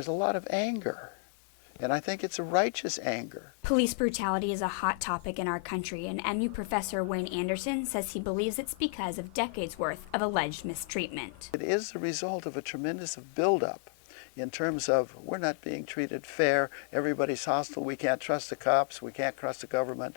there's a lot of anger. And I think it's a righteous anger. Police brutality is a hot topic in our country, and MU professor Wayne Anderson says he believes it's because of decades worth of alleged mistreatment. It is the result of a tremendous buildup in terms of we're not being treated fair, everybody's hostile, we can't trust the cops, we can't trust the government,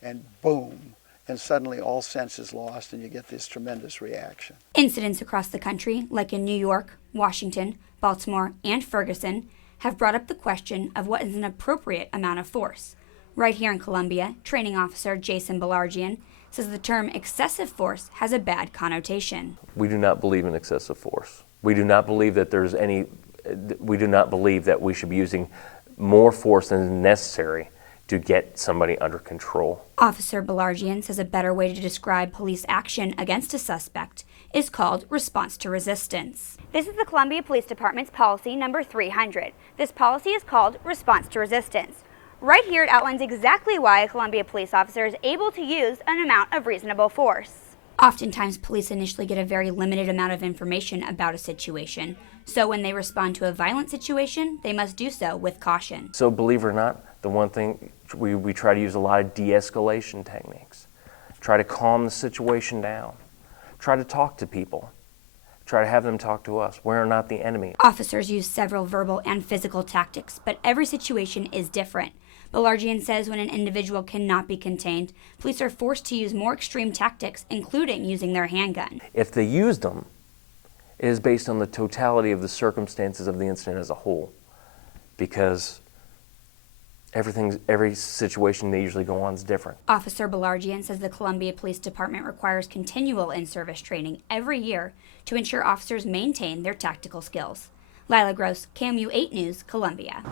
and boom, and suddenly all sense is lost and you get this tremendous reaction. Incidents across the country, like in New York, Washington, Baltimore, and Ferguson, have brought up the question of what is an appropriate amount of force. Right here in Columbia, training officer Jason Belargian says the term excessive force has a bad connotation. We do not believe in excessive force. We do not believe that we do not believe that we should be using more force than is necessary to get somebody under control. Officer Belargian says a better way to describe police action against a suspect is called response to resistance. This is the Columbia Police Department's policy number 300. This policy is called response to resistance. Right here it outlines exactly why a Columbia police officer is able to use an amount of reasonable force. Oftentimes, police initially get a very limited amount of information about a situation. So when they respond to a violent situation, they must do so with caution. So believe it or not, the one thing we try to use a lot of de-escalation techniques. Try to calm the situation down. Try to talk to people. Try to have them talk to us. We're not the enemy. Officers use several verbal and physical tactics, but every situation is different. Belargian says when an individual cannot be contained, police are forced to use more extreme tactics, including using their handgun. If they used them, it is based on the totality of the circumstances of the incident as a whole, because every situation they usually go on is different. Officer Belargian says the Columbia Police Department requires continual in-service training every year to ensure officers maintain their tactical skills. Lila Gross, KOMU 8 News, Columbia.